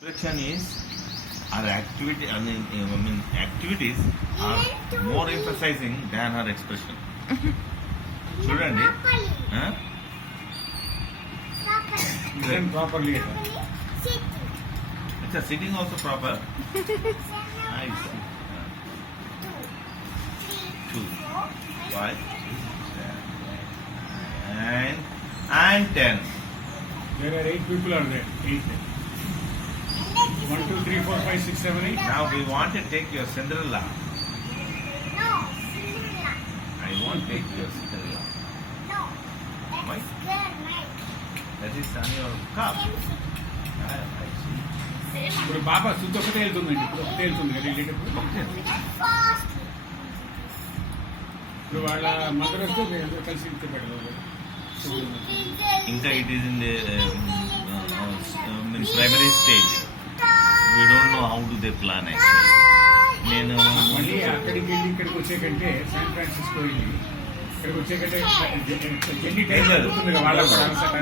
Reflection is our activity. I mean, activities are more emphasizing than her expression. చూడండి properly. It's a sitting also proper. Nice. 2, 5, 6, 7, and 10. There are 8 people are there. 8. 1, 2, 3, 4, 5, 6, 7, 8. Now we want to take your Cinderella. No, Cinderella. I won't take your Cinderella. No, that Why? is good, Mike. That is on your cup. I see. ఇప్పుడు పాప సుత్తి ఒకటే వెళ్తుందండి. ఇప్పుడు ఒకటే వెళ్తుంది కదా వెళ్ళేటప్పుడు. Fast. ఇప్పుడు వాళ్ళ మదర్ వస్తే మీరు కలిసి ఇచ్చే పెడతారు. Inka, it is in the primary stage. We don't know how do they plan actually. నేను మళ్ళీ అక్కడికి వెళ్ళి ఇక్కడికి వచ్చే కంటే శాన్ ఫ్రాన్సిస్కో వెళ్ళి ఇక్కడికి వచ్చే కంటే ఎన్ని టైం జరుగుతుంది కదా వాళ్ళ కూడా అలసట.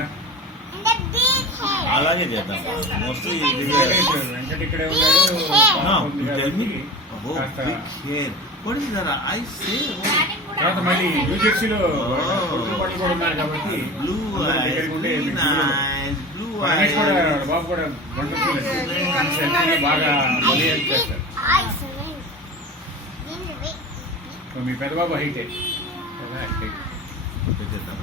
And the big head. అలాగే చేద్దాం మోస్ట్లీ వెంకట ఇక్కడే ఉన్నాడు. what is that? I say తర్వాత మళ్ళీ న్యూజెర్సీలో వాళ్ళు కూడా ఉన్నారు కాబట్టి blue eyes, green eyes, blue eyes. కూడా బాబు కూడా వంటలు బాగా బలి హెల్ప్ చేస్తారు. Eyes, మీ పెద్ద బాబు హైటే కదా చేద్దాం